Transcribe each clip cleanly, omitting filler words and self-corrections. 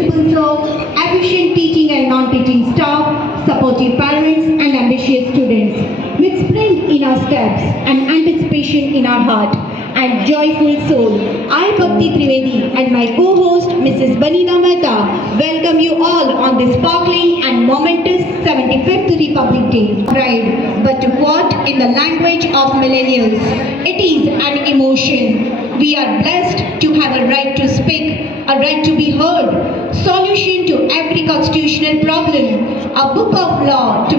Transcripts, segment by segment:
principles of efficient teaching and non-teaching staff, supportive parents and ambitious students, with spring in our steps and anticipation in our heart and joyful soul. I, Bhakti Trivedi, and my co-host, Mrs. Vanina Mehta, welcome you all on this sparkling and momentous 75th Republic Day. Pride, but what in the language of millennials? It is an emotion. We are blessed to have a right to speak, a right to be heard, solution to every constitutional problem, a book of law to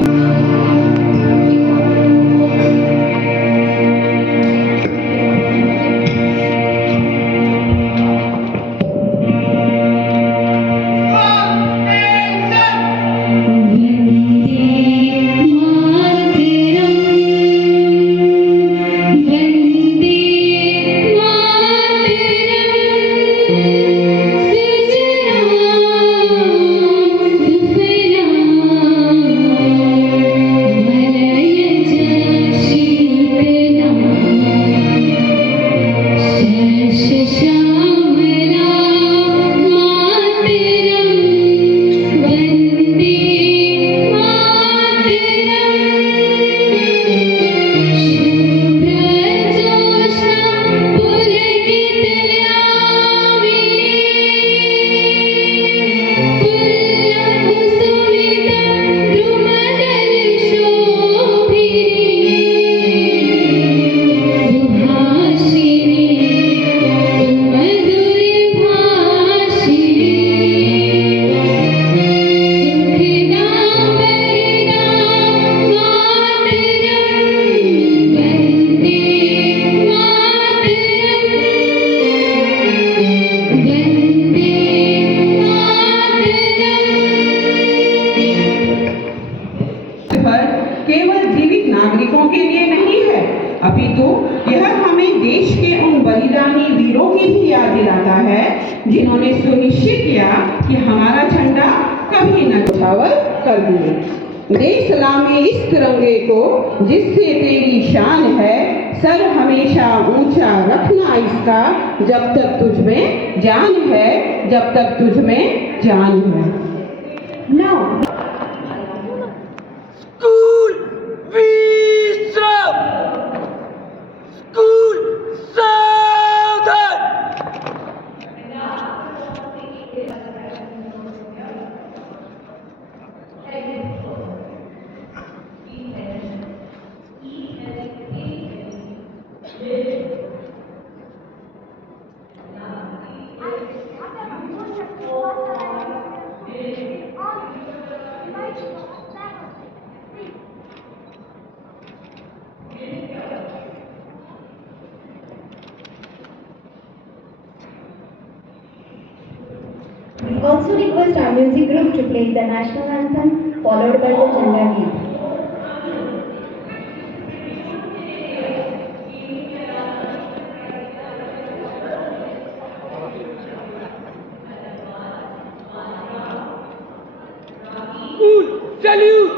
केवल जीवित नागरिकों के लिए नहीं है, अपितु यह हमें देश के उन बलिदानी वीरों की भी याद दिलाता है जिन्होंने सुनिश्चित किया कि हमारा झंडा कभी न न्यौछावर कर दिए। दे सलामी इस तिरंगे को जिससे तेरी शान है, सर हमेशा ऊंचा रखना इसका, जब तक तुझ में जान है, जब तक तुझ में जान है। now. School Visram! School Southern! We also request our music group to play the national anthem followed by the Jhanda Geet. School Salute!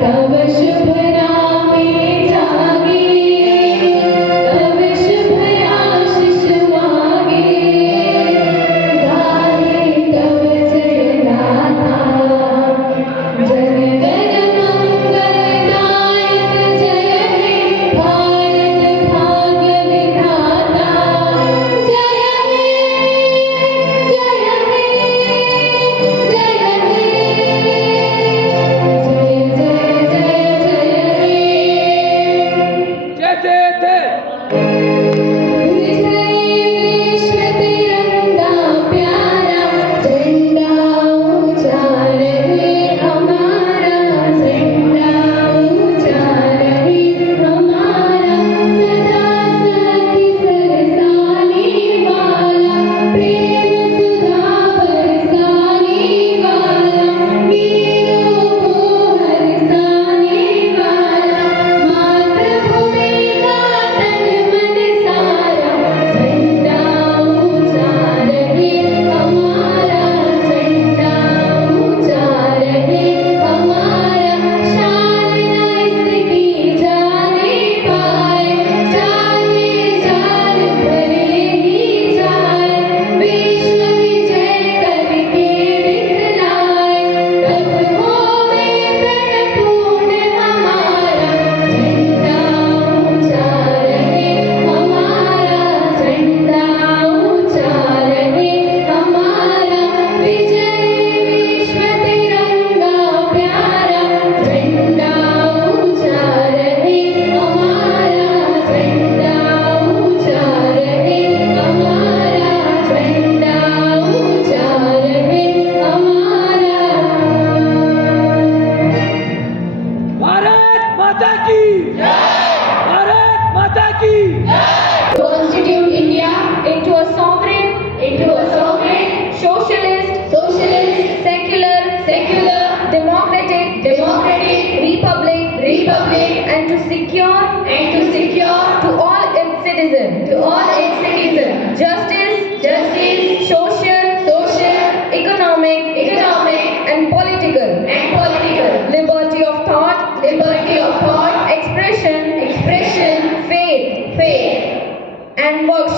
Tava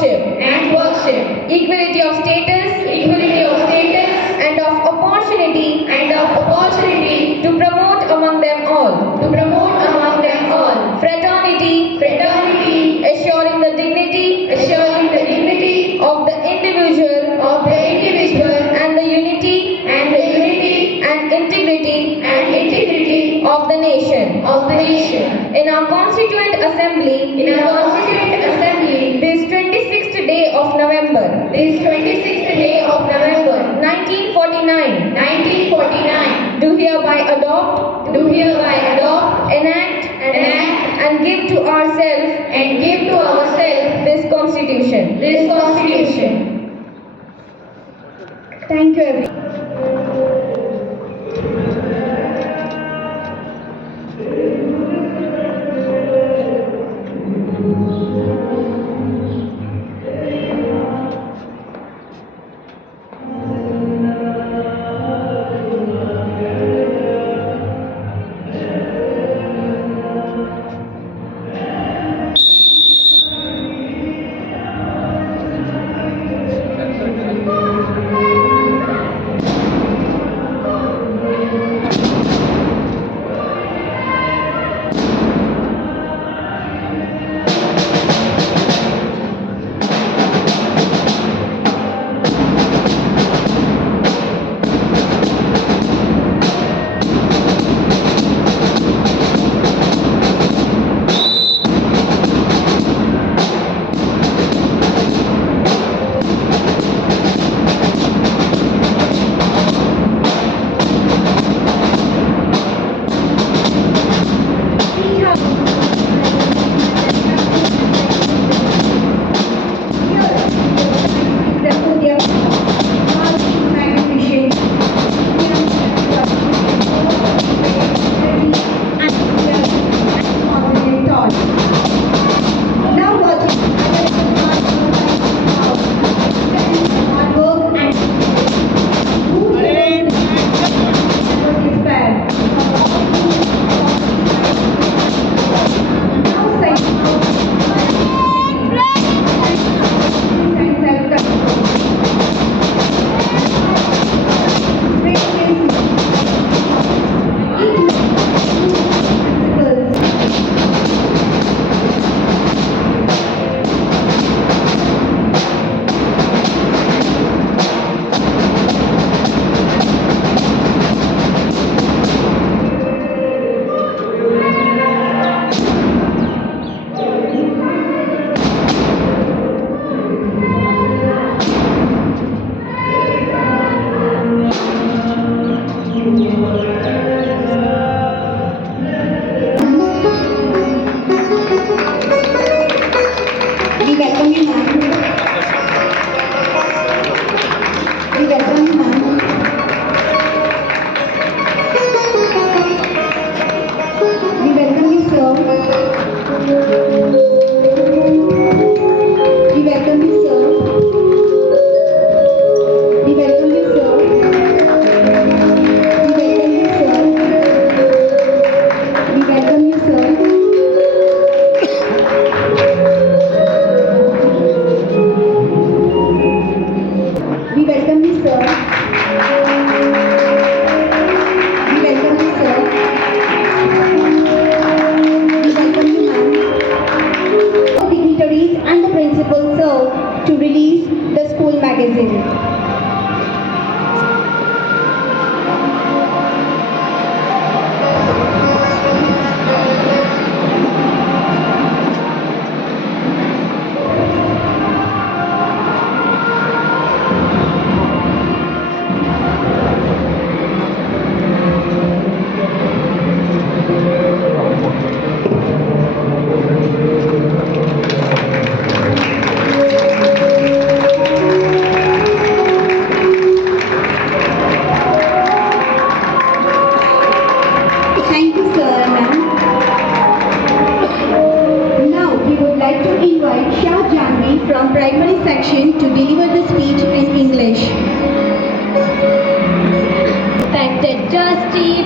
worship, equality of status, and of opportunity, to promote among them all, fraternity, assuring the dignity of the individual, and the unity and integrity of the nation. In our Constituent Assembly, this 26th day of November, 1949, do hereby adopt, enact, and give to ourselves this Constitution. Thank you, everyone.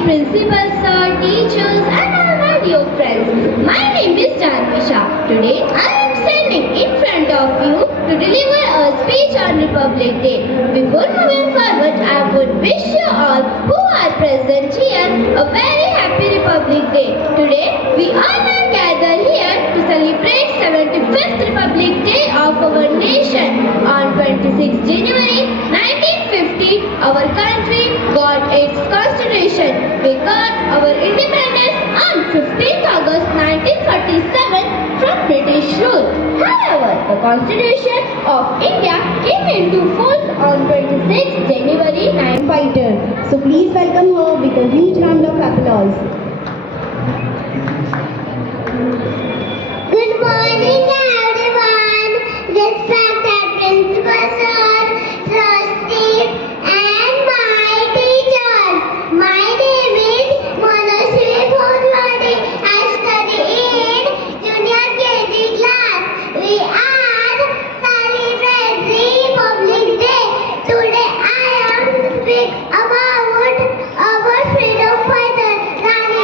principal sir, teachers and all my dear friends. My name is Janvi Shah. Today I am standing in front of you to deliver a speech on Republic Day. Before moving forward, I would wish you all who are present here a very happy Republic Day. Today, we all are gathered here to celebrate 75th Republic Day of our nation. On 26 January 1950, our country got its constitution. We got our independence on 15th August 1947 from British rule. However, the Constitution of India came into force on 26 January 1950. Fighter. So please welcome her with a huge round of applause. Good morning, everyone. Respected principal sir, trustees, and my teachers. My name is Manashri Bhojwani. I study in junior KG class. We are celebrating Republic Day. Today I am speak about our freedom fighter Rani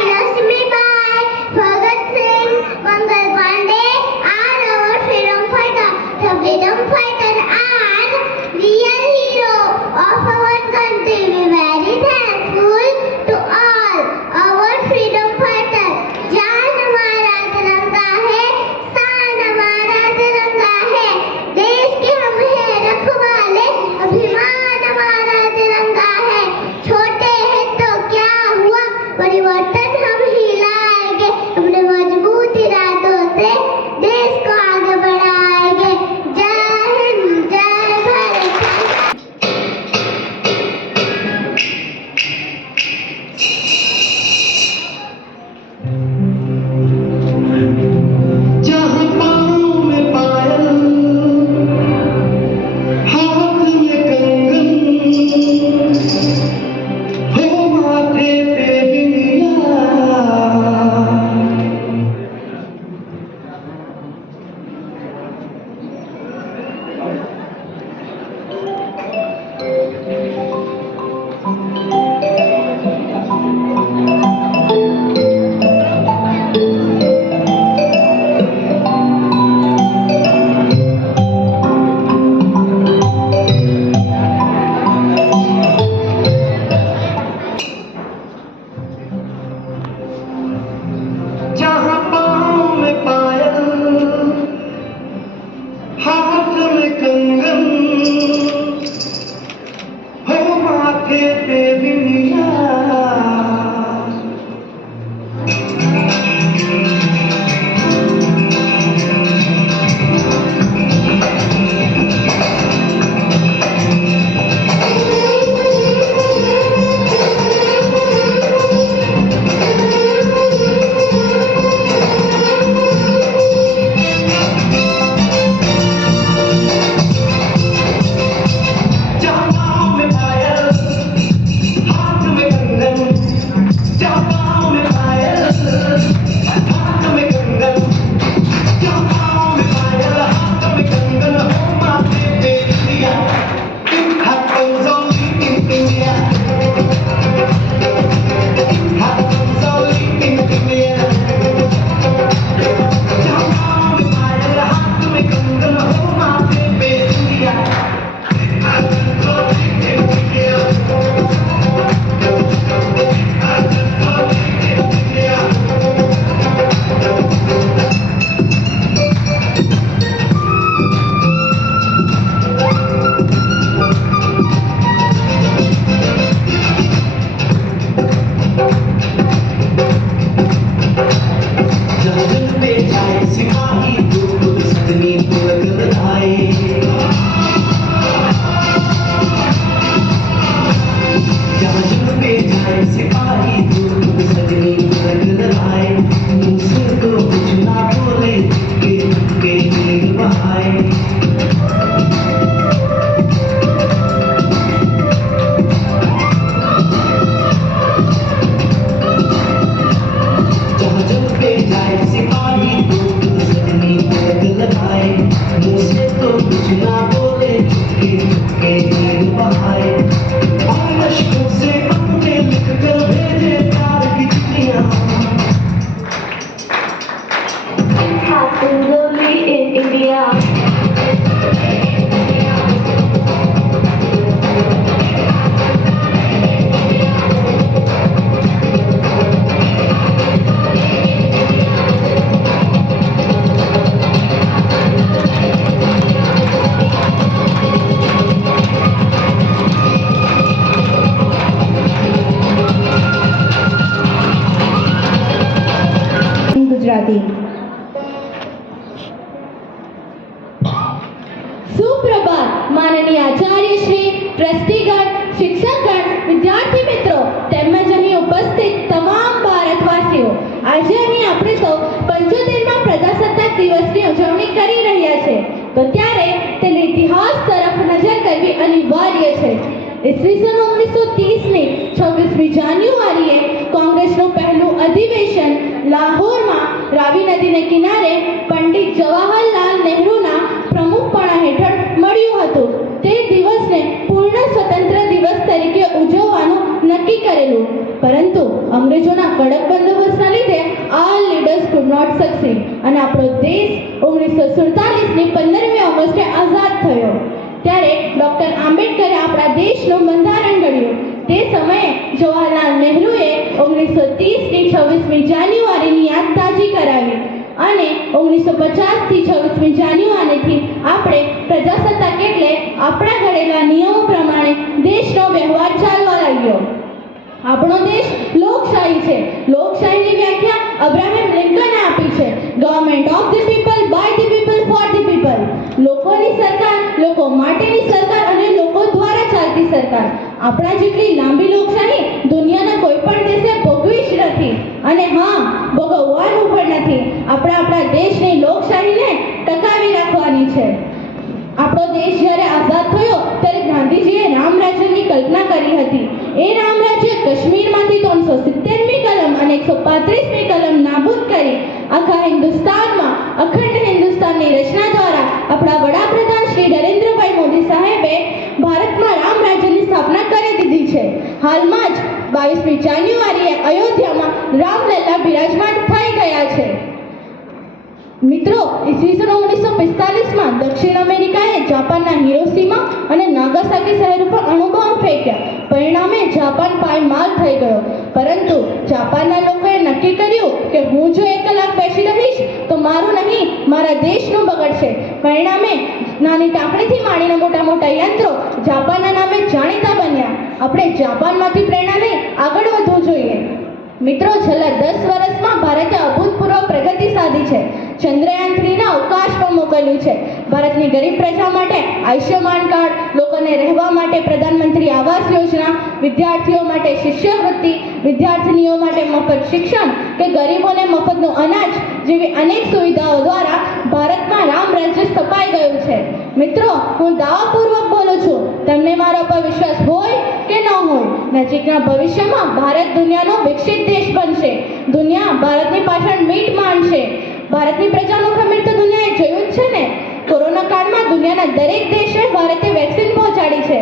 आज़ादी। સુપ્રભાત માનનીય આચાર્ય શ્રી, ટ્રસ્ટીગણ, શિક્ષકગણ, વિદ્યાર્થી મિત્રો તેમજ અહીં ઉપસ્થિત તમામ ભારતવાસીઓ, આજે અહીં આપણે સૌ 75મા પ્રજાસત્તાક દિવસની ઉજવણી કરી રહ્યા છે, તો ત્યારે તેના ઇતિહાસ તરફ નજર કરવી અનિવાર્ય છે. ઈસવીસન 1930ની 26મી જાન્યુઆરીએ કોંગ્રેસનું પહેલું અધિવેશન લાહોરમાં રાવી નદીને કિનારે પંડિત જવાહરલાલ નહેરુના પ્રમુખપણા હેઠળ મળ્યું હતું. તે દિવસને પૂર્ણ સ્વતંત્ર દિવસ તરીકે ઉજવવાનું નક્કી કરેલું, પરંતુ અંગ્રેજોના કડક બંદોબસ્તના લીધે આ લીડર્સ કુડ નોટ સક્સીડ અને આપણો દેશ 1947ની 15મી ઓગસ્ટે આઝાદ થયો. ત્યારે ડૉક્ટર આંબેડકરે આપણા દેશનું બંધારણ ઘડ્યું. તે સમયે જવાહરલાલ નહેરુએ 1930ની 26મી જાન્યુઆરીની યાદ તાજી કરાવી અને 1950થી 26મી જાન્યુઆરીથી આપણે પ્રજાસત્તાક એટલે આપણા ઘડેલા નિયમો પ્રમાણે દેશનો વ્યવહાર ચાલવા લાગ્યો. આપણો દેશ લોકશાહી છે. લોકશાહીની વ્યાખ્યા અબ્રાહમ લિંકને આપી છે. Government of the people, by the people, for the people. લોકોની સરકાર, લોકો માટેની સરકાર અને લોકો દ્વારા ચાલતી સરકાર. આપણા જેટલી લાંબી લોકશાહી દુનિયાના કોઈ પણ દેશે ભોગવી જ નથી અને હા, ભોગવવાનું પણ નથી. આપણા દેશની લોકશાહીને ટકાવી રાખવાની છે. આપણો દેશ જ્યારે આઝાદ થયો ત્યારે ગાંધીજીએ રામ રાજ્યની કલ્પના કરી હતી. એ રામ રાજ્ય કાશ્મીરમાંથી 370મી કલમ અને 135મી કલમ નાબૂદ કરી આખા હિન્દુસ્તાનમાં અખંડ હિન્દુસ્તાનની રચના દ્વારા આપણા વડાપ્રધાન શ્રી નરેન્દ્રભાઈ મોદી સાહેબે ભારતમાં રામ રાજ્યની સ્થાપના કરી દીધી છે. હાલમાં જ 22મી જાન્યુઆરીએ અયોધ્યામાં રામલલ્લા બિરાજમાન થઈ ગયા છે. મિત્રો, ઈસવીસન 1945માં દક્ષિણ અમેરિકાએ જાપાનના હિરોશીમા અને નાગાસાકી શહેર ઉપર અણુબોમ્બ ફેંક્યા. પરિણામે જાપાન પાયમાલ થઈ ગયો. પરંતુ જાપાનના લોકોએ નક્કી કર્યું કે હું જો 1 કલાક બેસી રહીશ તો મારું નહીં, મારા દેશનું બગડશે. પરિણામે નાની ટાંકણીથી માંડીને મોટા મોટા યંત્રો જાપાનના નામે જાણીતા બન્યા. આપણે જાપાનમાંથી પ્રેરણા લઈ આગળ વધવું જોઈએ. મિત્રો, છેલ્લા 10 વર્ષમાં ભારતે અભૂતપૂર્વ પ્રગતિ સાધી છે. ચંદ્રયાન 3ને અવકાશમાં મોકલ્યું છે. ભારતની ગરીબ પ્રજા માટે આયુષ્યમાન કાર્ડ, લોકોને રહેવા માટે પ્રધાનમંત્રી આવાસ યોજના, વિદ્યાર્થીઓ માટે શિષ્યવૃત્તિ, વિદ્યાર્થીનીઓ માટે મફત શિક્ષણ કે ગરીબોને મફતનું અનાજ જેવી અનેક સુવિધાઓ દ્વારા ભારતમાં રામ રાજ્ય સ્થપાઈ ગયું છે. મિત્રો, હું દાવાપૂર્વક બોલું છું, તમને મારા પર વિશ્વાસ હોય કે ન હોય, નજીકના ભવિષ્યમાં ભારત દુનિયાનો વિકસિત દેશ બનશે. દુનિયા ભારતની પાછળ મીટ માંડશે. ભારતની પ્રજાનું ખમીર તો દુનિયાએ જોયું જ છે ને. કોરોના કાળમાં દુનિયાના દરેક દેશને ભારતે વેક્સિન પહોંચાડી છે.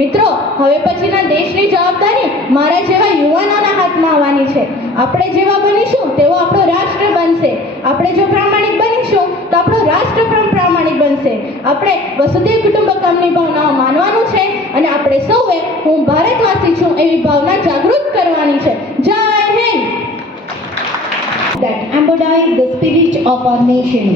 મિત્રો, હવે પછીના દેશની જવાબદારી મારા જેવા યુવાનોના હાથમાં આવવાની છે. આપણે જેવા બનીશું તેવો આપણો રાષ્ટ્ર બનશે. આપણે જો પ્રામાણિક બનીશું તો આપણો રાષ્ટ્ર પણ પ્રામાણિક બનશે. આપણે વસુધૈવ કુટુંબકમની ભાવનાઓ માનવાનું છે અને આપણે સૌએ હું ભારતવાસી છું એવી ભાવના જાગૃત કરવાની છે. જય Hind. That embodies the spirit of our nation.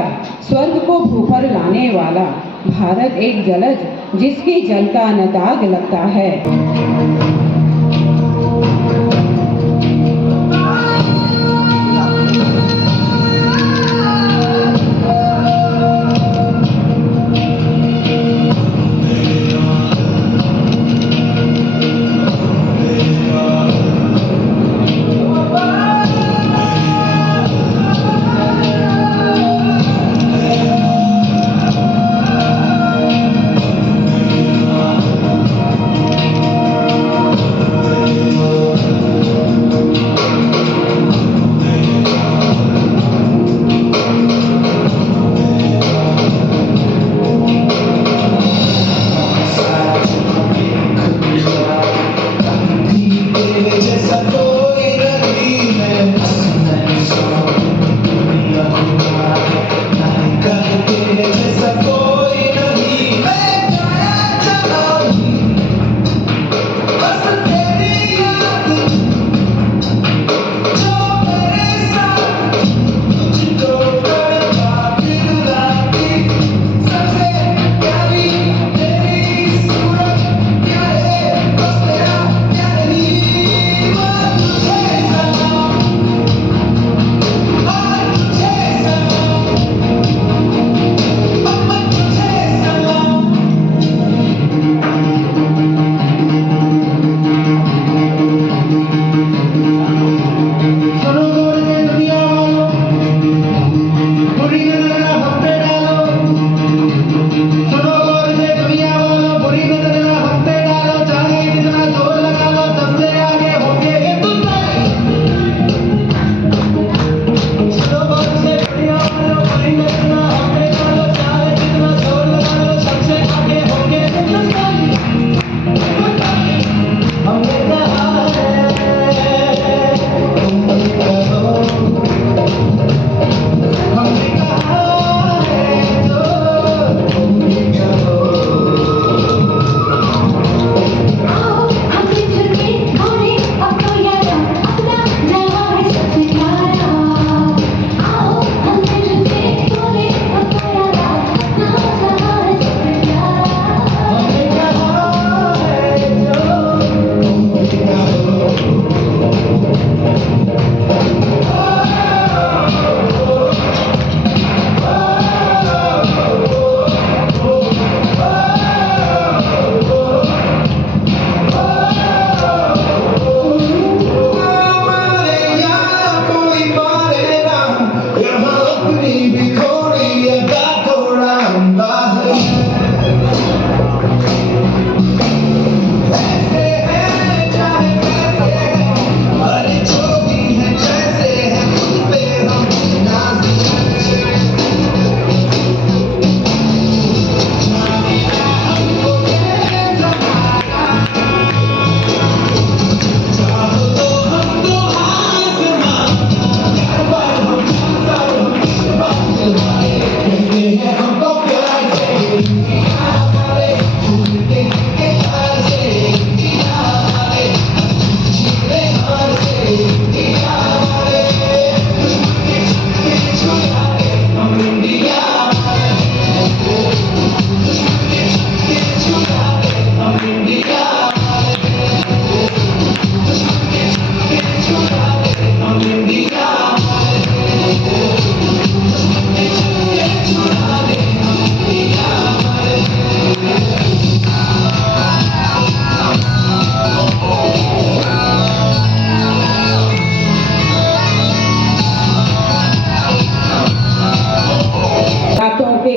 अवतार, स्वर्ग को भू पर लाने वाला, भारत एक जलज जिसके जल का न दाग लगता है।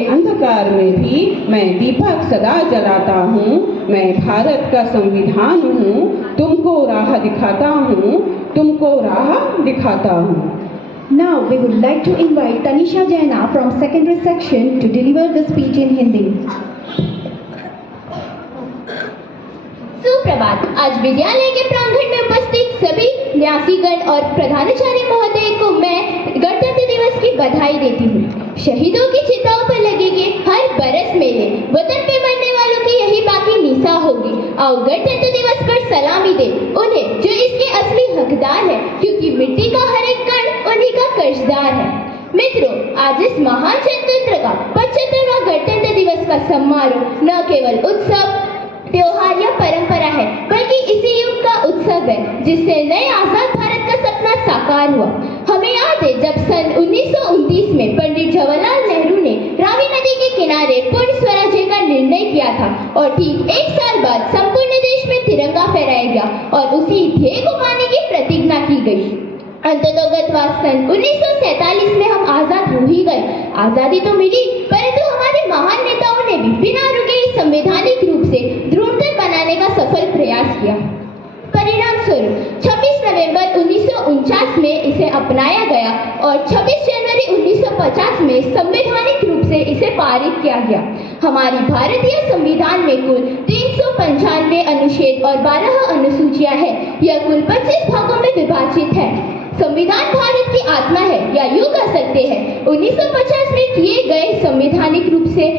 अंधकार में भी मैं दीपक सदा जलाता हूँ। मैं भारत का संविधान हूँ, तुमको राह दिखाता हूँ, तुमको राह दिखाता हूँ। Now we would like to invite Tanisha Jaina from secondary section to deliver the speech in Hindi. सुप्रभात। आज विद्यालय के प्रांगण में उपस्थित सभी न्यासीगण और प्रधानाचार्य महोदय को मैं गणतंत्र दिवस की बधाई देती हूँ। शहीदों की चिताओं पर लगेंगे हर बरस मेले, वतन पे मरने वालों की यही बाकी निशा होगी। आओ गणतंत्र दिवस पर सलामी दे उन्हें जो इसके असली हकदार है, क्योंकि मिट्टी का हर एक कण उन्हीं का कर्जदार है। मित्रों, आज इस महान जनतंत्र का 75वां गणतंत्र दिवस का समारोह न केवल उत्सव, त्योहार या परंपरा है, बल्कि इसी युग का उत्सव है जिससे नए आजाद भारत का सपना साकार हुआ। हमें याद है जब सन 1929 में पंडित जवाहरलाल नेहरू ने रावी नदी के किनारे पूर्ण स्वराज्य का निर्णय किया था और ठीक एक साल बाद संपूर्ण देश में तिरंगा फहराया गया और उसी ध्येय को पाने की प्रतिज्ञा की गई। अंततोगतवा सन 1947 में हम आजाद हो ही गए। आजादी तो मिली, परंतु हमारे महान नेताओं ने भी बिना रुके इस संवैधानिक रूप से ध्रुवतर बनाने का सफल प्रयास किया। परिणाम स्वरूप 26 नवंबर 1949 में इसे अपनाया गया और 26 जनवरी 1950 में संवैधानिक रूप से इसे पारित किया गया। हमारी भारतीय संविधान में कुल 395 अनुच्छेद और 12 अनुसूचियां हैं। यह कुल 25 भागों में विभाजित है। संविधान भारत की आत्मा है या यूं कह सकते हैं 1950 में किए गए संवैधानिक रूप से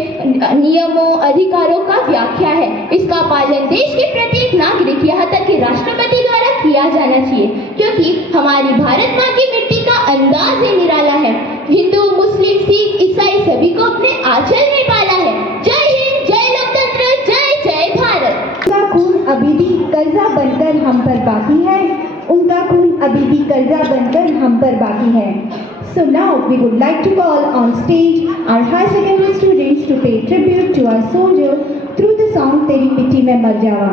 नियमों अधिकारों का व्याख्या है। इसका पालन देश के प्रत्येक नागरिक यहाँ तक कि राष्ट्रपति द्वारा किया जाना चाहिए, क्योंकि हमारी भारत माँ की मिट्टी का अंदाज ही निराला है। हिंदू, मुस्लिम, सिख, ईसाई सभी को अपने आंचल में पाला है। जय हिंद, जय लोकतंत्र, जय जय भारत। उनका खून अभी भी कर्जा बनकर हम पर बाकी है, उनका खून अभी भी कर्जा बनकर हम पर बाकी है। So now we would like to call on stage our high secondary students to pay tribute to our soldier through the song तेरी मिट्टी में मर जावा।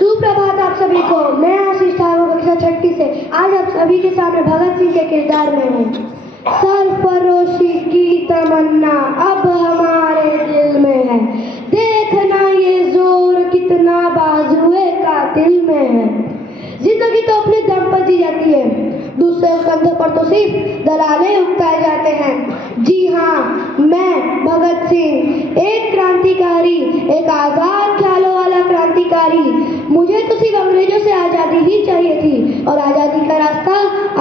सुप्रभात आप सभी को। मैं आशीष ठाकुर कक्षा 6 से आज आप सभी के सामने भगत सिंह के किरदार में हूँ। सरफरोशी की तमन्ना अब हमारे दिल में है, देखना ये जोर कितना बाजुए कातिल में है। जिंदगी तो अपने दम पर जी जाती है, दूसरे कंधे पर तो सिर्फ दलाले उगताए जाते हैं। जी हाँ, मैं भगत सिंह एक क्रांतिकारी, एक आजाद ख्यालों वाला क्रांतिकारी, मुझे तो सिर्फ अंग्रेजों से आज़ादी ही चाहिए थी, और आज़ादी का रास्ता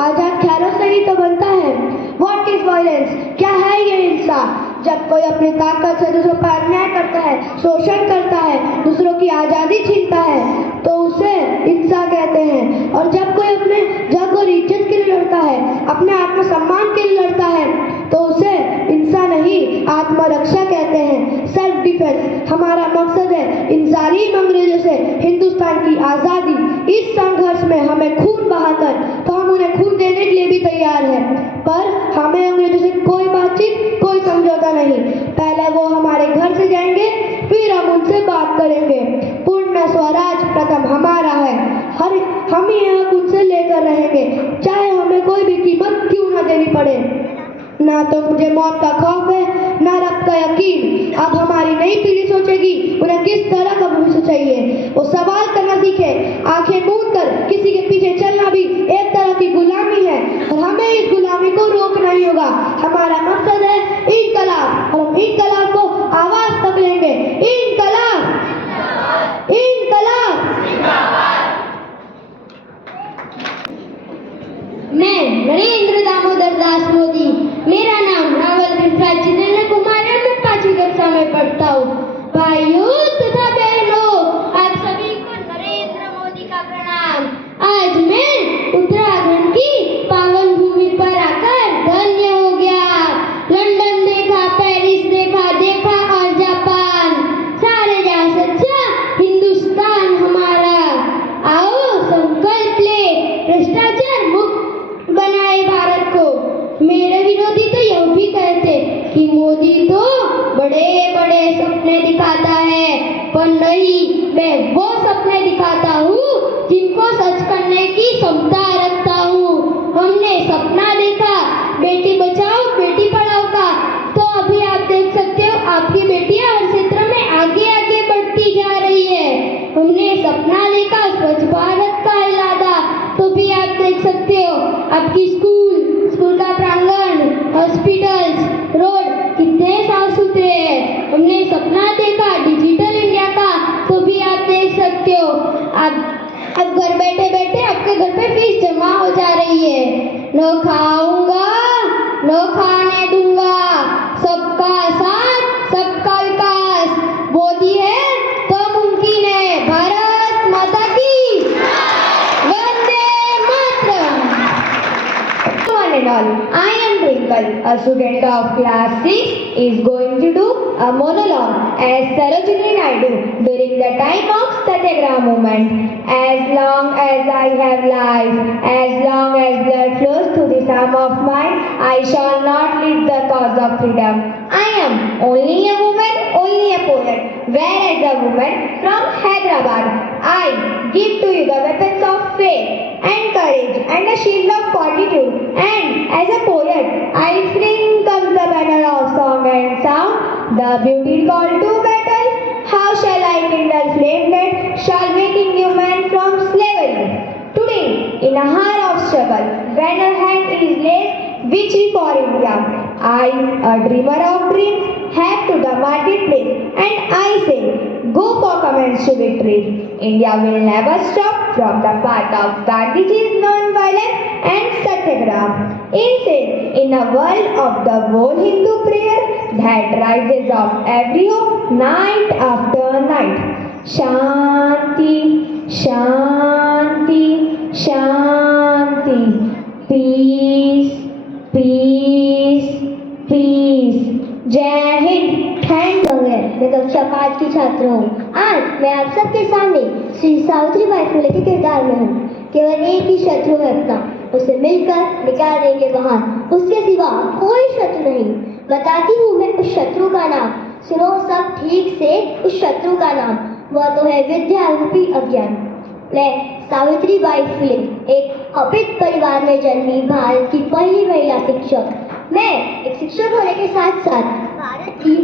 आज़ाद ख्यालों से ही तो बनता है। What is violence? क्या है ये हिंसा? जब कोई अपनी ताकत से दूसरों पर अन्याय करता है, शोषण करता है, दूसरों की आज़ादी छीनता है, तो उसे हिंसा कहते हैं। और जब कोई अपने जग और इज्जत के लिए लड़ता है, अपने आत्मसम्मान के लिए लड़ता है, तो उसे हिंसा नहीं आत्मरक्षा कहते हैं। सेल्फ डिफेंस हमारा मकसद है। इन जालिम अंग्रेजों से हिंदुस्तान की आज़ादी। इस संघर्ष में हमें खून बहाकर, तो हम उन्हें खून देने के लिए भी तैयार हैं, पर हमें अंग्रेजों से कोई बातचीत, कोई समझौता नहीं। पहले वो हमारे घर से जाएंगे, फिर हम उनसे बात करेंगे। पूर्ण स्वराज प्रथम हमारा है, हम ही हक उनसे लेकर रहेंगे, चाहे हमें कोई भी कीमत क्यों न देनी पड़े। ना तो मुझे मौत का खौफ है, ना रब का यकीन। अब हमारी नई पीढ़ी सोचेगी उन्हें किस तरह का भविष्य चाहिए। वो सवाल करना सीखे, आंखें मूंद कर किसी के पीछे चलना भी एक तरह की गुलामी है, और हमें इस गुलामी को रोकना ही होगा। हमारा मकसद है इनकलाब, और हम इनकलाब को आवाज तक लेंगे। इनकलाब, इनकलाब। मैं नरेंद्र दामोदर दास मोदी, मेरा नाम रावल कृष्णा जितेंद्र कुमार है। मैं 5वीं कक्षा में पढ़ता हूँ। भाइयों तथा बहनों, आप सभी को नरेंद्र मोदी का प्रणाम। आज मैं उत्तराखंड की पावन भूमि पर आकर धन्य हो गया। लंदन देखा, पेरिस देखा, देखा और जापान, सारे जहां सच्चा हिंदुस्तान हमारा। आओ संकल्प ले भ्रष्टाचार मुक्त बनाए भारत को। मेरे विरोधी तो यह भी कहते कि मोदी तो बड़े बड़े सपने दिखाता है, पर नहीं, मैं वो सपने दिखाता हूँ जिनको सच करने की क्षमता रखता हूँ। हमने सपना देखा बेटी बचाओ बेटी पढ़ाओ का, तो अभी आप देख सकते हो आपकी बेटियां हर क्षेत्र में आगे आगे बढ़ती जा रही है। हमने सपना देखा स्वच्छ भारत का इरादा, तो भी आप देख सकते हो आपकी स्कूल का प्रांगण, हॉस्पिटल्स, रोड कितने साफ सुथरे हैं। हमने सपना देखा डिजिटल इंडिया का, तो भी आप देख सकते हो अब घर बैठे बैठे आपके घर पे फीस जमा हो जा रही है। न खाऊंगा न खाने दूंगा, सबका साथ सबका विकास, मोदी है तो मुमकिन है। भारत माता की Vande Mataram. I am Twinkle, a student of class 6, is going to do a monologue as Sarojini Naidu during the time of Satyagraha movement. As long as I have life, as long as blood flows through this arm of mine, I shall not leave the cause of freedom. I am only a woman, only a poet. Whereas a woman from Hyderabad, I give to you the weapons of faith and courage and a shield of fortitude. And as a poet, I fling comes the banner of song and sound, the beauty call to battle. How shall I kindle flame that shall making you man from slavery? Today, in a hour of struggle, when her hand is laid victory for India, I, a dreamer of dreams, head to the marketplace, and I say, go for comments to victory. India will never stop from the path of Gandhiji's non-violence and Satyagraha. Instead, in a world of the whole Hindu prayer that rises up every hope night after night. Shanti, Shanti, Shanti. Peace, peace, peace. जय Hind. Thank you. मैं कक्षा 5 की छात्र हूँ। आज मैं आप सबके सामने श्री सावित्रीबाई फुले के किरदार में हूँ। केवल एक ही शत्रु है अपना, उसे मिलकर निकाल देंगे बाहर, उसके सिवा कोई शत्रु नहीं। बताती हूँ मैं उस शत्रु का नाम, सुनो सब ठीक से उस शत्रु का नाम, वह तो है विद्या रूपी अज्ञान। मैं सावित्रीबाई फुले एक अपित परिवार में जन्मी भारत की पहली महिला शिक्षक। मैं एक शिक्षक होने के साथ साथ भारत की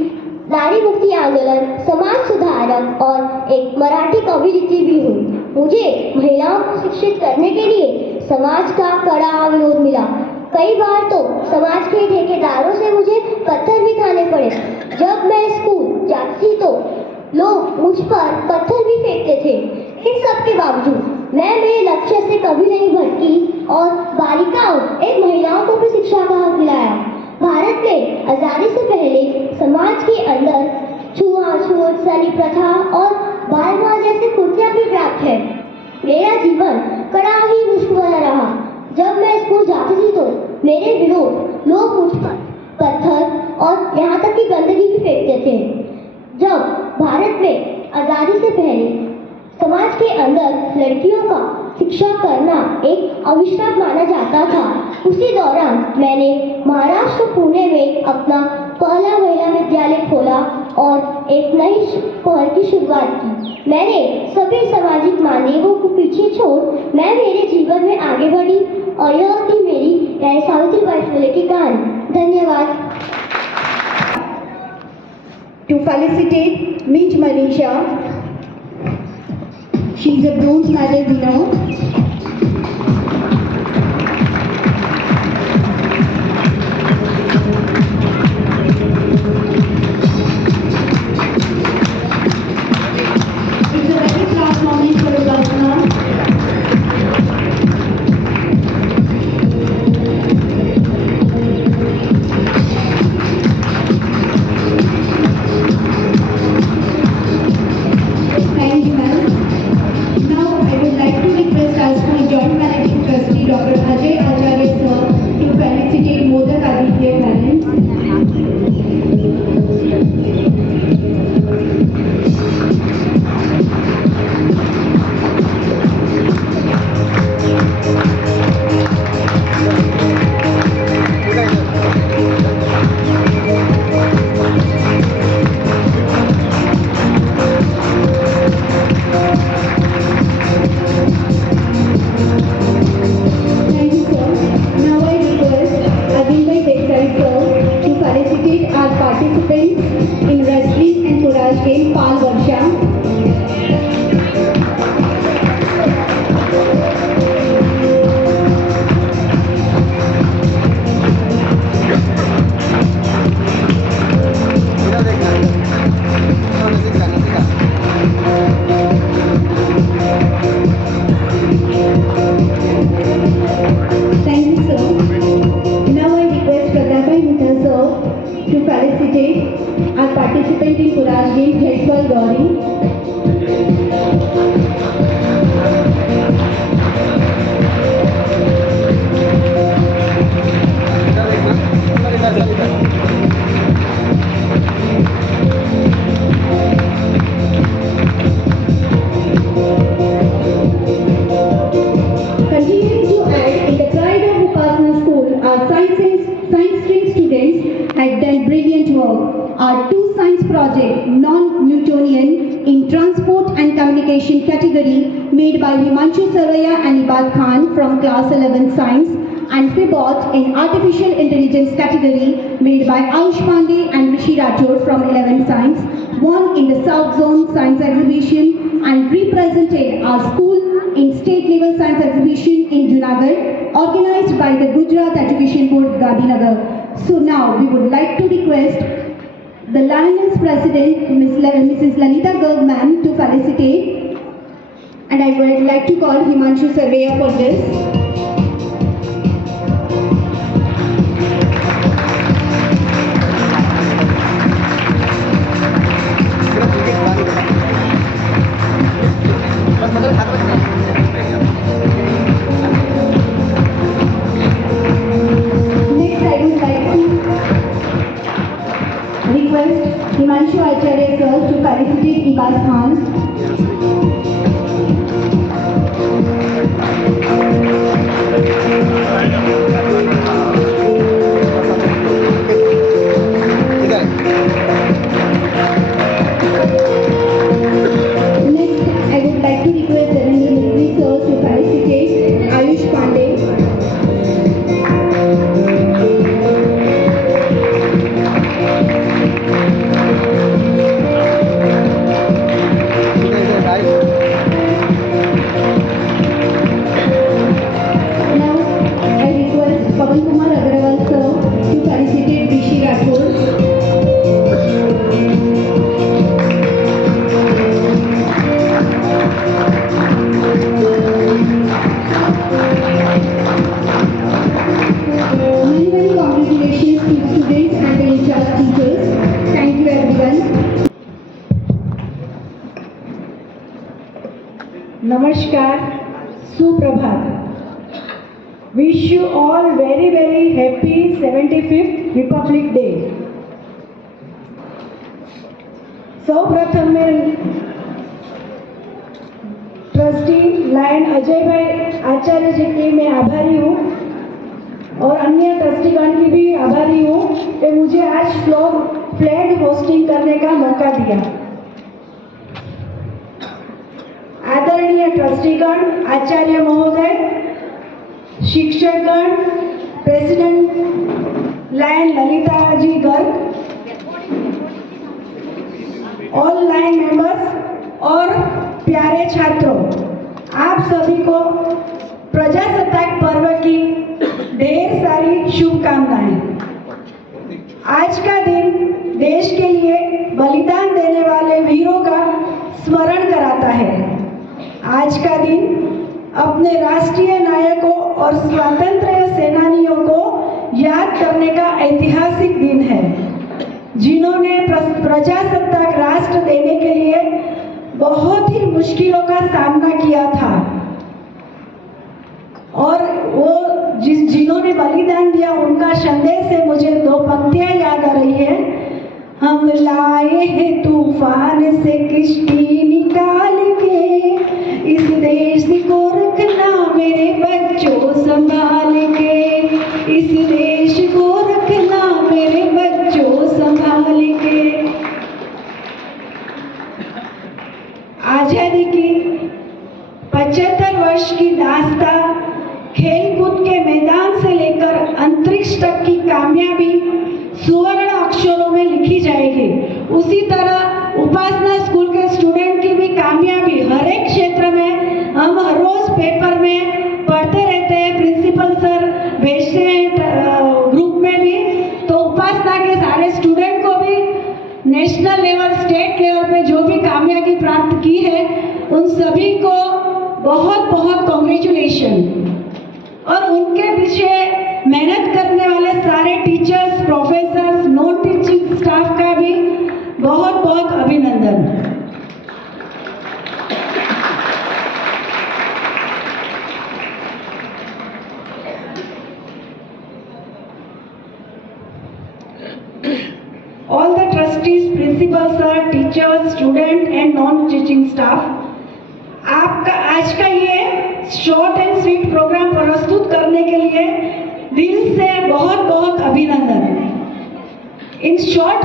नारी मुक्ति आंदोलन, समाज सुधारक और एक मराठी कवयित्री भी हूँ। मुझे महिलाओं को शिक्षित करने के लिए समाज का कड़ा विरोध मिला। कई बार तो समाज के ठेकेदारों से मुझे पत्थर भी खाने पड़े। जब मैं स्कूल जाती तो लोग मुझ पर पत्थर भी फेंकते थे। इन सब के बावजूद मैं मेरे लक्ष्य से कभी नहीं भटकी और बालिकाओं एक महिलाओं को भी शिक्षा का हक दिलाया। भारत में आजादी से पहले समाज के अंदर छुआछूत, सती प्रथा और बाल विवाह जैसी कुरीतियां भी व्याप्त है। मेरा जीवन कड़ा ही मुश्किल भरा रहा। जब मैं स्कूल जाती थी तो मेरे विरोध लोग मुझ पर पत्थर और यहाँ तक कि गंदगी भी फेंकते थे। जब भारत में आजादी से पहले समाज के अंदर लड़कियों का शिक्षा करना एक अविश्वास माना जाता था, उसी दौरान मैंने महाराष्ट्र पुणे में अपना पहला महिला विद्यालय खोला और एक नई पहल की शुरुआत की। मैंने सभी सामाजिक मानदंडों को पीछे छोड़ मैं मेरे जीवन में आगे बढ़ी और यह थी मेरी यानी सावित्रीबाई फुले की कहानी। धन्यवाद। To felicitate Minch Manisha, she is a bronze medal winner. It's a very proud moment for the governor. Thank you, ma'am. Now I would like to request our school joint managing trustee Dr. Ajay Acharya sir to felicitate Modak Aditya parents. Thank you, sir. Now I request Adinbhai Desai sir to felicitate our participants in wrestling and Courage game Pal Varsha. Thank you, sir. Now I request Pradhabhai Mittal sir to felicitate our participant in Courage game Jaiswal Gauri. Continuing to add, in the pride of Upasana School, our science stream students have done brilliant work. Our two science projects, non-Newtonian in transport and communication category, made by Himanshu Saraya and Ibad Khan from class 11 science, and Pivot in artificial intelligence category, made by Ayush Pandey and Rishi Rathod from 11 science, won in the South Zone Science Exhibition and represented our school in state level science exhibition in Junagadh, organized by the Gujarat Education Board, Gandhinagar. So now we would like to request the Lioness President, Mrs. Lalita Garg ma'am, to felicitate, and I would like to call Himanshu Sarveya for this. Next, I would like to request Himanshu Acharya sir to felicitate Ibad Khan. Next, I would like to request Dhananjay Mistry sir to felicitate Ayush Pandey. नमस्कार, सुप्रभात. Wish you all very very happy 75th Republic Day. સૌપ્રથમ मैं trustee lion Ajay भाई आचार्य जी की मैं आभारी हूँ और अन्य ट्रस्टीगण की भी आभारी हूँ कि मुझे आज फ्लैग होस्टिंग करने का मौका दिया. आदरणीय ट्रस्टीगण, आचार्य महोदय, शिक्षकगण, president lion Lalita ji Garg, all line members और प्यारे छात्रों, आप सभी को प्रजासत्ताक पर्व की ढेर सारी शुभकामनाएं. आज का दिन देश के लिए बलिदान देने वाले वीरों का स्मरण कराता है. आज का दिन अपने राष्ट्रीय नायकों और स्वातंत्र्य सेनानियों को याद करने का ऐतिहासिक दिन है, जिन्होंने प्रजासत्ताक राष्ट्र देने के लिए बहुत ही मुश्किलों का सामना किया था और वो जिन्होंने बलिदान दिया उनका संदेश से मुझे दो पंक्तियां याद आ रही है. हम लाए हैं तूफान से किश्ती निकाल के, इस देश को रखना मेरे बच्चों संभाल के, इस देश को रखना मेरे बच्चों संभाल के. आजादी की 75 वर्ष की दास्तां खेलकूद के मैदान से लेकर अंतरिक्ष तक की कामयाबी सुवर्ण अक्षरों में लिखी जाएगी. उसी तरह उपासना स्कूल के स्टूडेंट की भी कामयाबी हर एक क्षेत्र में हम हर रोज पेपर में पढ़ते रहते हैं. प्रिंसिपल सर भेजते हैं ग्रुप में भी, तो उपासना के सारे स्टूडेंट को भी नेशनल लेवल, स्टेट लेवल पे जो भी कामयाबी प्राप्त की है उन सभी को बहुत बहुत कॉन्ग्रेचुलेशन. और उनके पीछे मेहनत करने वाले सारे teachers, professors, non teaching staff का भी बहुत बहुत अभिनंदन. All the trustees, principal sir, teachers, student and non-teaching staff, आपका आज का ये शॉर्ट एंड स्वीट प्रोग्राम प्रस्तुत करने के लिए दिल से बहुत बहुत अभिनंदन. इन शॉर्ट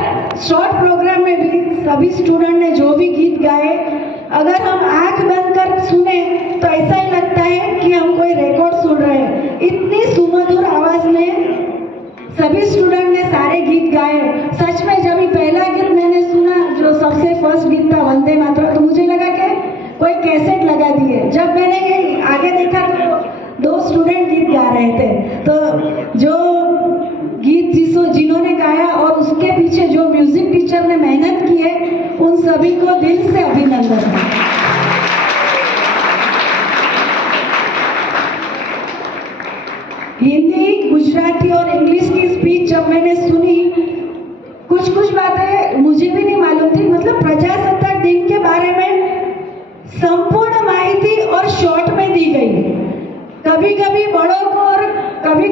प्रोग्राम में भी सभी स्टूडेंट ने जो भी गीत गाए, अगर हम आंख बंद कर सुने तो ऐसा ही लगता है कि हम कोई रिकॉर्ड सुन रहे हैं. इतनी सुमधुर आवाज में सभी स्टूडेंट ने सारे गीत गाए. सच में जब ये पहला गीत मैंने सुना, जो सबसे फर्स्ट गीत था वंदे मातरम, तो मुझे लगा कि कोई कैसेट लगा दिए. जब मैंने ये आगे देखा तो 2 स्टूडेंट गीत गा रहे थे. तो जो गीत जिन्होंने गाया और उसके पीछे जो म्यूजिक टीचर ने मेहनत की है, उन सभी को दिल से अभिनंदन. हिंदी, गुजराती और इंग्लिश की स्पीच जब मैंने सुनी, कुछ बातें मुझे भी नहीं मालूम थी. मतलब प्रजासत्ताक दिन के बारे में संपूर्ण माहिती और शॉर्ट में दी गई. कभी कभी बड़ों को और कभी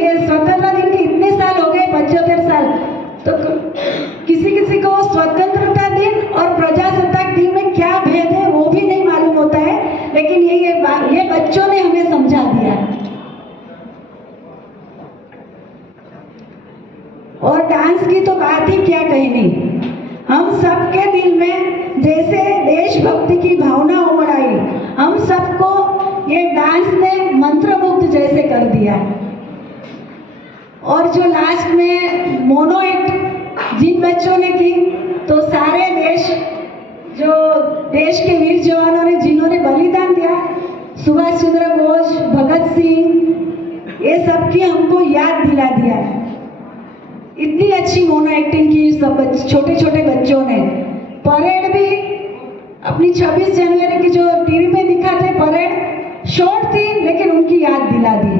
ये स्वतंत्रता दिन के इतने साल हो गए, 75 साल, तो किसी को स्वतंत्रता दिन और प्रजासत्ताक दिन में क्या भेद है वो भी नहीं मालूम होता है. लेकिन ये बच्चों ने हमें समझा दिया. और डांस की तो बात ही क्या कहनी. हम सबके दिल में जैसे देशभक्ति की भावना उमड़ आई. हम सबको ये डांस ने मंत्रमुग्ध जैसे कर दिया. और जो लास्ट में मोनो एक्ट जिन बच्चों ने की, तो सारे देश के वीर जवानों ने जिन्होंने बलिदान दिया, सुभाष चंद्र बोस, भगत सिंह, ये सब की हमको याद दिला दिया. इतनी अच्छी मोनो एक्टिंग की सब छोटे छोटे बच्चों ने. परेड भी अपनी 26 जनवरी की जो टीवी में दिखाते परेड शॉर्ट थी, लेकिन उनकी याद दिला दी.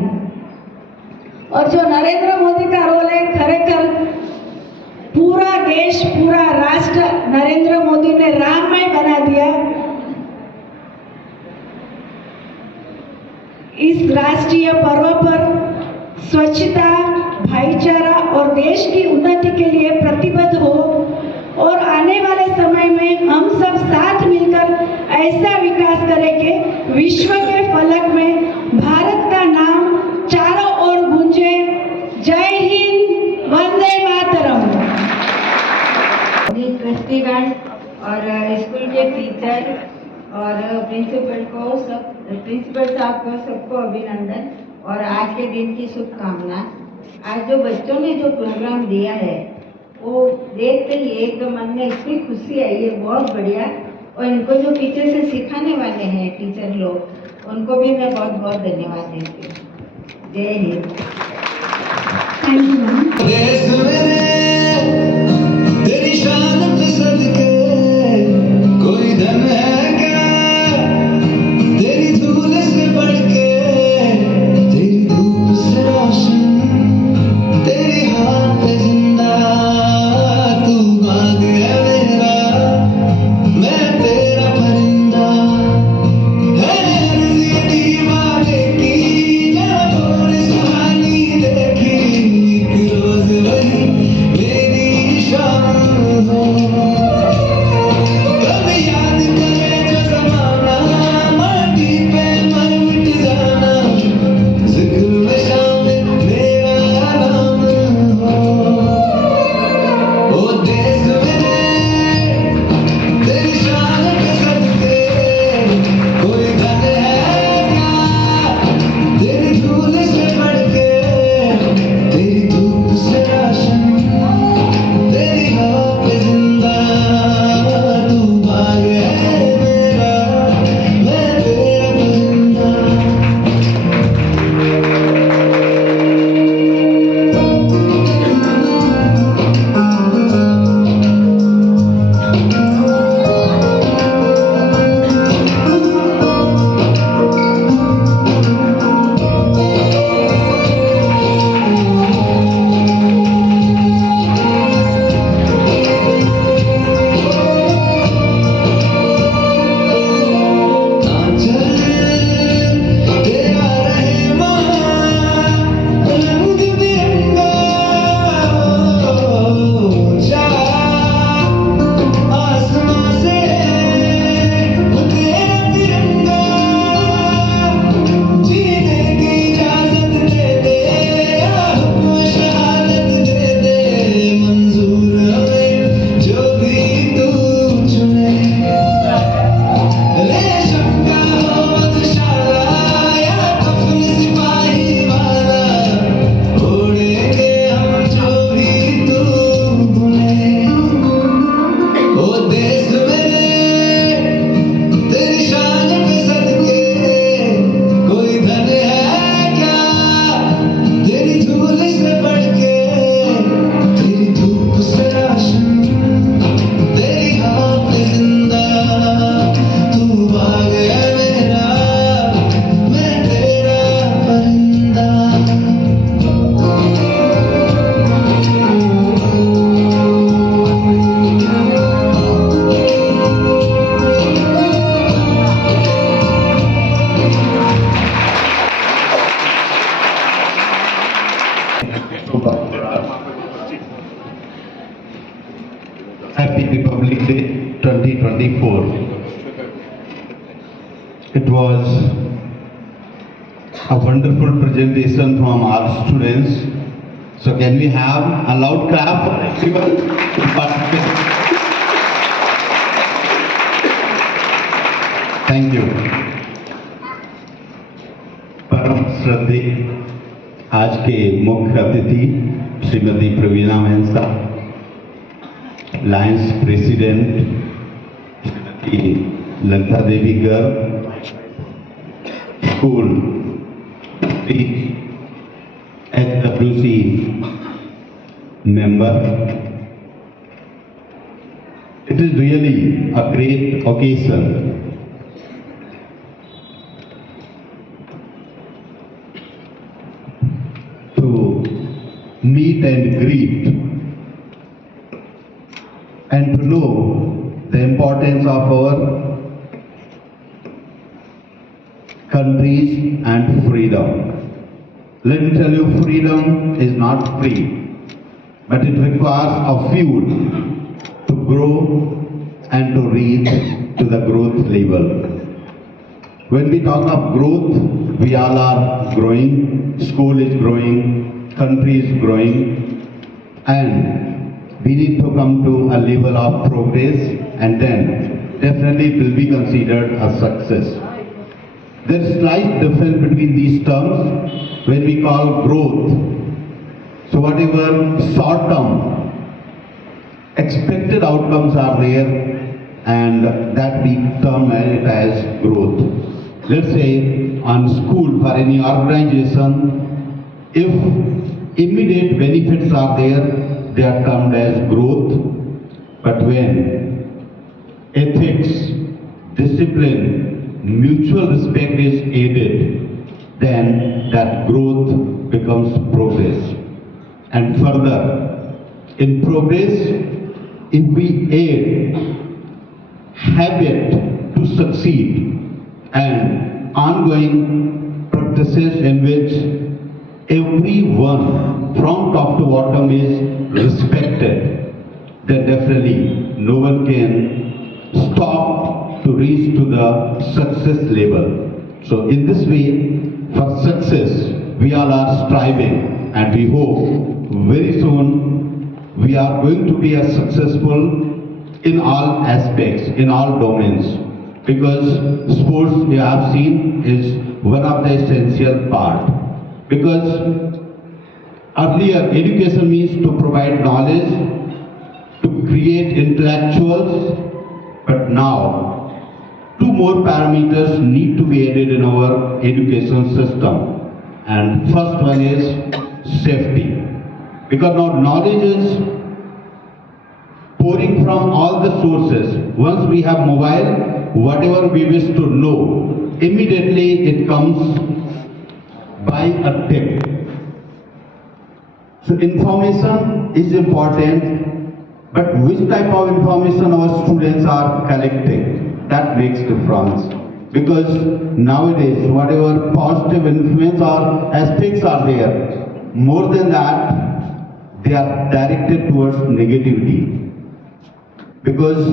और जो नरेंद्र मोदी का रोल है, खरेखर पूरा देश, पूरा राष्ट्र नरेंद्र मोदी ने राममय बना दिया. इस राष्ट्रीय पर्व पर स्वच्छता, भाईचारा और देश की उन्नति के लिए प्रतिबद्ध हो और आने वाले समय में हम सब साथ मिलकर ऐसा विकास करें कि विश्व के फलक में भारत का नाम चारों ओर गूंजे। जय हिंद, वंदे मातरम। ट्रस्टीगण और स्कूल के टीचर और प्रिंसिपल साहब को सबको अभिनंदन और आज के दिन की शुभकामना। आज जो बच्चों ने जो प्रोग्राम दिया है वो देखते ही एकदम मन में इतनी खुशी आई है, बहुत बढ़िया। और इनको जो पीछे से सिखाने वाले हैं टीचर लोग, उनको भी मैं बहुत बहुत धन्यवाद देती हूँ। जय हिंद। Thank you ma'am. तेरी शान पे सदके कोई धन है क्या, तेरी धूल से बढ़ के, तेरी धूप से रोशन, तेरी हाथ पे जिंदा, तू बाग है मेरा, मैं तेरा परिंदा। है अर्ज़ दीवाने की जब और सुहानी देखी, एक रोज वही मेरी शान हो। कभी याद करे जो ज़माना, माटी पे मर मिट जाना, ज़िक्र में शामिल मेरा नाम हो। ओ देश मेरे, तेरी शान पे सदके कोई धन है क्या, तेरी धूल से बढ़ के, तेरी धूप से रोशन, तेरी हवा पे जिंदा, तू बाग है मेरा, मैं तेरा परिंदा। तेरा रहमान रंग बिरंगा, ऊंचा आसमां से तेरा तिरंगा, जीने की इजाजत दे दे, या हुक्म शहादत दे दे, मंजूर हमें जो भी तू चुने। रेशम का हो मधुशाला या कफन सिपाही वाला, ओढ़ेंगे हम जो भी तू बुने। ओ देश मेरे, तेरी शान पे सदके कोई धन है क्या, तेरी धूल से बढ़ के, तेरी धूप से रोशन, तेरी हवा पे जिंदा, तू बाग है मेरा, मैं तेरा परिंदा। Happy Republic Day 2024. It was a wonderful presentation from our students. So can we have a loud clap for everyone who participated? Thank you. परम श्रद्धेय आज के मुख्य अतिथि Shrimati Praveena Mehta, lions president Shrimati Lalita Devi Garg, school HWC member. It is really a great occasion to meet and greet and to know the importance of our countries and freedom. Let me tell you, freedom is not free, but it requires a fuel to grow and to reach to the growth level. When we talk of growth, we all are growing, school is growing, country is growing, and we need to come to a level of progress, and then definitely it will be considered a success. There is slight difference between these terms when we call growth. So whatever short-term expected outcomes are there, and that we term it as growth. Let's say on school for any organization, if immediate benefits are there, they are termed as growth. But when ethics, discipline, mutual respect is aided, then that growth becomes progress. And further, in progress, if we aid habit to succeed and ongoing practices in which everyone from top to bottom is respected, then definitely no one can stop to reach to the success level. So in this way, for success, we all are striving, and we hope very soon we are going to be as successful in all aspects, in all domains, because sports, we have seen, is one of the essential part. Because earlier education means to provide knowledge, to create intellectuals, but now two more parameters need to be added in our education system. And first one is safety. Because now knowledge is pouring from all the sources. Once we have mobile, whatever we wish to know, immediately it comes by a tip. So information is important, but which type of information our students are collecting, that makes difference. Because nowadays, whatever positive influence or aspects are there, more than that, they are directed towards negativity. Because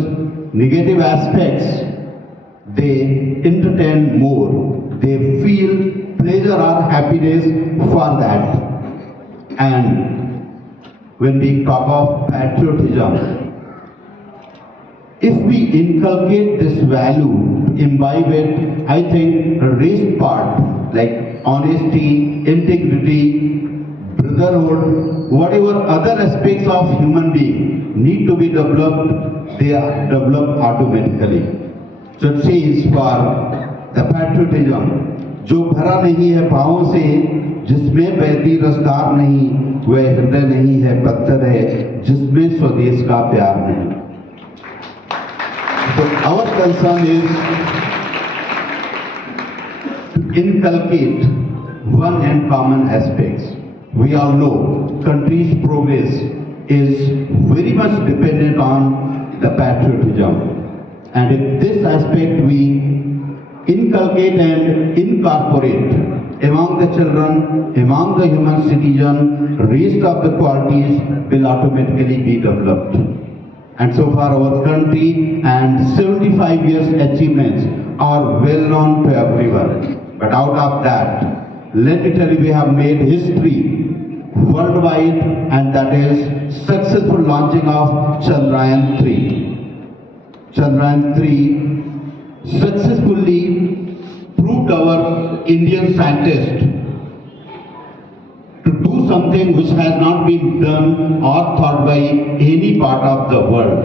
negative aspects, they entertain more, they feel pleasure or happiness for that. And when we talk of patriotism, if we inculcate this value, imbibe it, I think the rest part like honesty, integrity, brotherhood, whatever other aspects of human being need to be developed, they are developed automatically. So it says for the patriotism, जो भरा नहीं है पाँव से, जिसमें बहती रसदार नहीं, वह हृदय नहीं है पत्थर है, जिसमें स्वदेश का प्यार नहीं. So our concern is to inculcate one and common aspects. We all know country's progress is very much dependent on the patriotism. And if this aspect we inculcate and incorporate among the children, among the human citizen, rest of the qualities will automatically be developed. And so far our country and 75 years achievements are well known to everyone. But out of that, let me tell you, we have made history worldwide, and that is successful launching of Chandrayaan 3. Chandrayaan 3 successfully proved our Indian scientists to do something which has not been done or thought by any part of the world.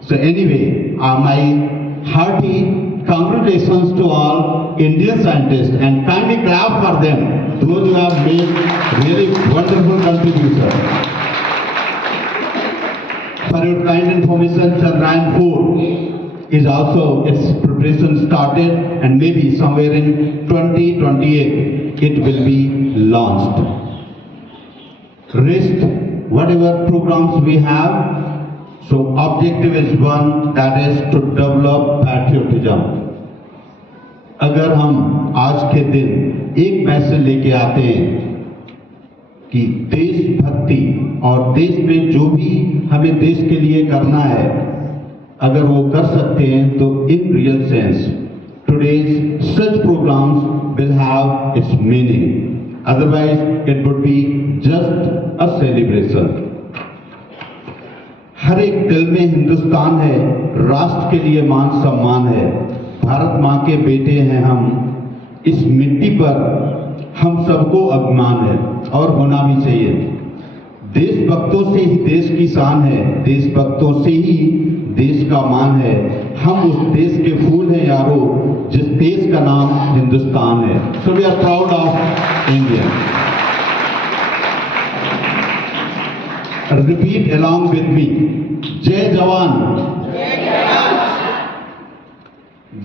So anyway, my hearty congratulations to all Indian scientists, and kindly clap for them, those who have made really wonderful contributions. For your kind information, Chandrayaan 4 is also, its preparation started, and maybe somewhere in 2028 it will be launched. Rest, whatever programs we have, so objective is one, that is to develop patriotism. अगर हम आज के दिन एक message लेके आते हैं कि देशभक्ति और देश में जो भी हमें देश के लिए करना है, अगर वो कर सकते हैं तो in real sense today's such programs will have its meaning. Otherwise, it would be just a celebration. हर एक दिल में हिंदुस्तान है, राष्ट्र के लिए मान सम्मान है, भारत माँ के बेटे हैं हम, इस मिट्टी पर हम सबको अभिमान है और होना भी चाहिए। देशभक्तों से ही देश की शान है, देशभक्तों से ही देश का मान है। हम उस देश के फूल हैं यारो, जिस देश का नाम हिंदुस्तान है। So we are proud of India. Repeat along with me. जय जवान,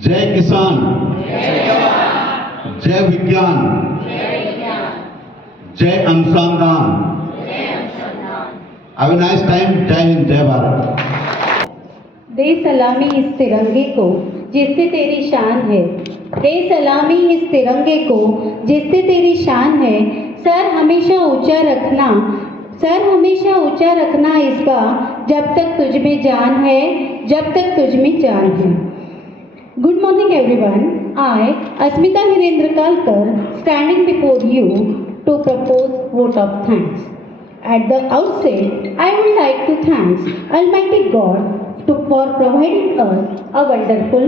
जय किसान, जय विज्ञान, जय अनुसंधान। Have a nice time. जय हिंद, जय भारत। दे सलामी इस तिरंगे को जिससे तेरी शान है, दे सलामी इस तिरंगे को जिससे तेरी शान है। सर हमेशा ऊंचा रखना, सर हमेशा ऊंचा रखना इसका, जब तक तुझ में जान है, जब तक तुझ में जान है। Good morning everyone. I, Asmita Hirendra Kalkar, standing before you to propose vote of thanks. At the outset, I would like to thank Almighty God for providing us a wonderful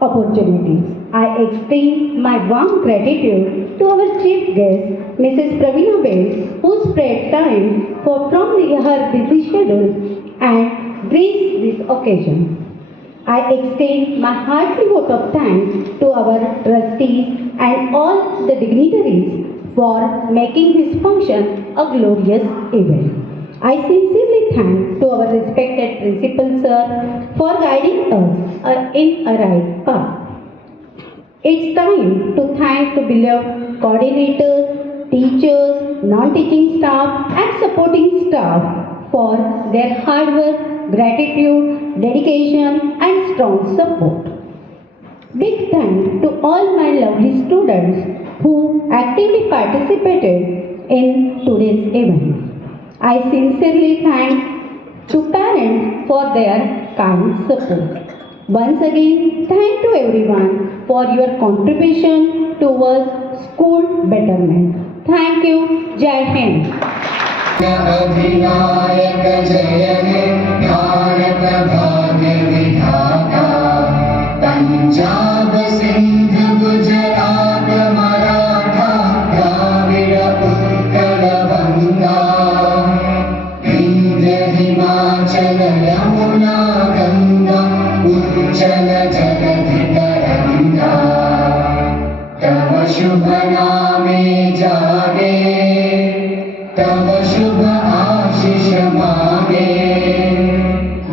opportunity. I extend my warm gratitude to our chief guest, Mrs. Praveena Bell, who spared time from her busy schedule and graced this occasion. I extend my hearty vote of thanks to our trustees and all the dignitaries for making this function a glorious event. I sincerely thank to our respected principal sir for guiding us in a right path. It's time to thank the beloved coordinators, teachers, non-teaching staff and supporting staff for their hard work, gratitude, dedication and strong support. Big thanks to all my lovely students who actively participated in today's event. I sincerely thank to parents for their kind support. Once again, thank to everyone for your contribution towards school betterment. Thank you. Jai Hind. अधिनायक जय हे भारत भाग्य विधाता, पंजाब सिंध गुजरात मराठा द्राविड़ उत्कल बंगा, विंध्य हिमाचल यमुना गंगा उच्चल जगधि तरंगा, तव शुभ नामे जागे, तव शुभ आशीष मांगे,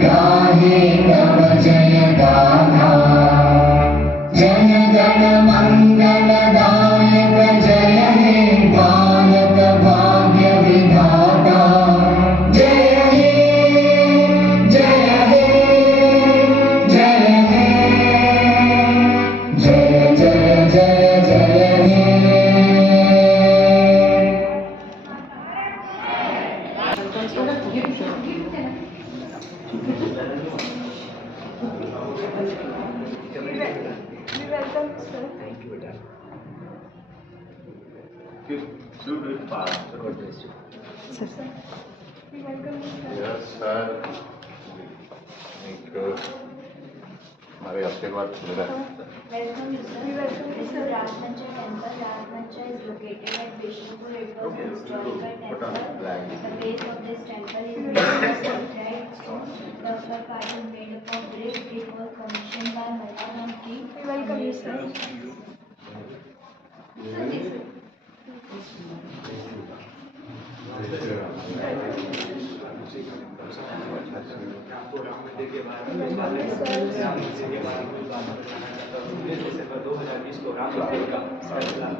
गाहे तव जय गाथा, जन गण मंगल दायक जय हे भारत भाग्य विधाता। जय हे जय हे जय हे, जय जय जय जय हे। हमारे आशीर्वाद मिला। Welcome, sir. This is Rajmancha Temple. Rajmancha is located at Vishnupur. It was an historical temple. The base of this temple is made of sanctite stone. The upper part is made up of brick. It was commissioned by Malaram king. Welcome, sir.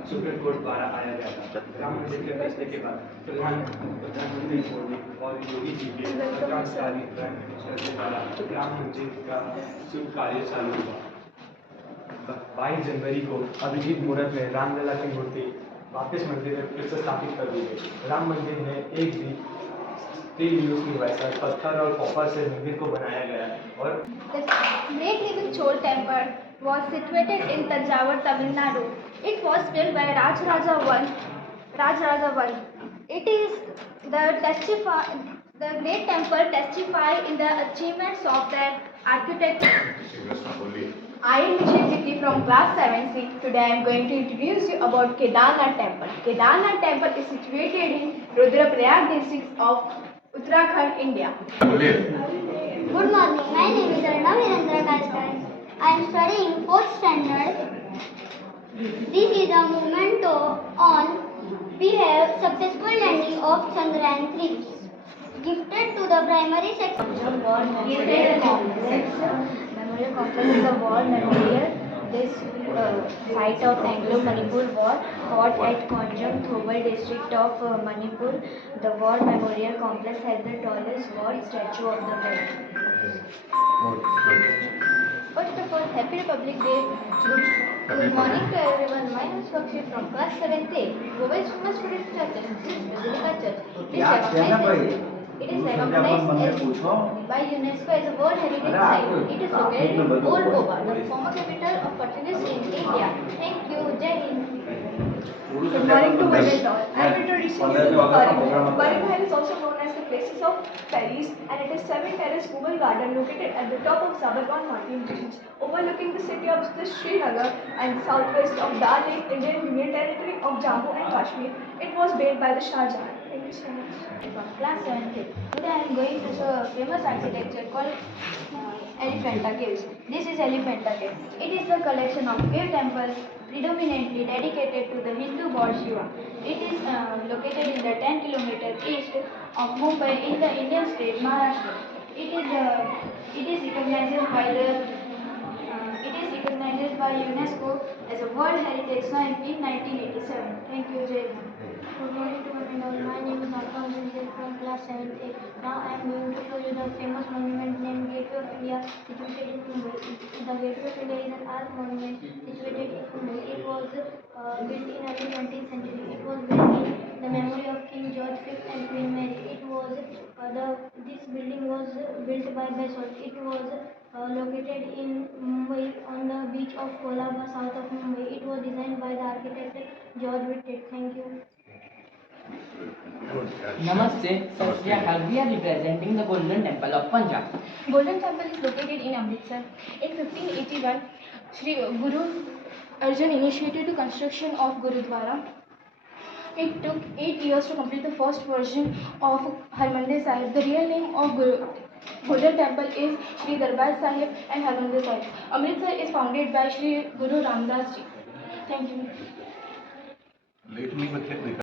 Supreme court द्वारा आया गया था। राम मंदिर के फैसले के बाद प्रधानमंत्री मोदी और योगी जी के क्रांतिकारी प्राइम मिनिस्टर के द्वारा राम मंदिर का शुभ कार्य चालू हुआ। 22 जनवरी को अभिजीत मुहूर्त में रामलला की मूर्ति वापस मंदिर में फिर से स्थापित कर दी गई। राम मंदिर में एक भी स्टील यूज नहीं हुआ है, पत्थर और कॉपर से मंदिर को बनाया गया है। और The Great Living Chol Temple was situated in Tanjavur, Tamil Nadu. It was built by Rajaraja I. It is the great temple testify in the achievements of their architecture. I am Vijay from class 7C. Today I am going to introduce you about Kedarnath Temple. Kedarnath Temple is situated in Rudraprayag district of Uttarakhand, India. Good morning. My name is Arna Virendra Kalkar. I am studying 4th standard. This is a memento on we have successful landing of Chandrayaan 3. Gifted to the primary section. Memorial complex is a war memorial. This site of Anglo-Manipur War fought at Konjam, Thobal district of Manipur. The war memorial complex has the tallest war statue of the world. First of all, Happy Republic Day. Good morning to everyone. My name is Sakshi from class 7th A. Gova's famous Buddhist church is Basilica Church. It is recognized by UNESCO as a World Heritage Site. It is located in Old Goa, the former capital of Portuguese in India. Thank you. Jai Hind. Good morning to one and all. I am introducing you to Parimahal. Parimahal is also known as the Places of Paris, and it is 7-terrace Mughal garden located at the top of Zabarwan Mountain Range, overlooking the city of Srinagar and southwest of Dal Lake, Indian Union Territory of Jammu and Kashmir. It was built by the Shah Jahan. Thank you so much. From class 7th. Today I am going to show a famous architecture called Elephanta Caves. This is Elephanta Cave. It is a collection of cave temples predominantly dedicated to the Hindu god Shiva. It is located in the 10 km east of Mumbai in the Indian state Maharashtra. It is recognized by UNESCO as a World Heritage Site in 1987. Thank you, Jai Hind. Good morning to one and all. My name is Alphonse Vincent from class 7th A. Now I am going to show you the famous monument named Gateway of India situated in Mumbai. The Gateway of India is an art monument situated in Mumbai. It was built in early 20th century. It was built in the memory of King George V and Queen Mary. This building was built by basalt. It was located in Mumbai on the beach of Kolaba, south of Mumbai. It was designed by the architect George Whitted. Thank you. Namaste, Sat Shri Akal. We are representing the Golden Temple of Punjab. Golden Temple is located in Amritsar. In 1581, Shri Guru Arjan initiated the construction of Gurudwara. It took 8 years to complete the first version of Harmandir Sahib. The real name of Golden Temple is Shri Darbar Sahib and Harmandir Sahib. Amritsar is founded by Shri Guru Ramdas Ji. Thank you.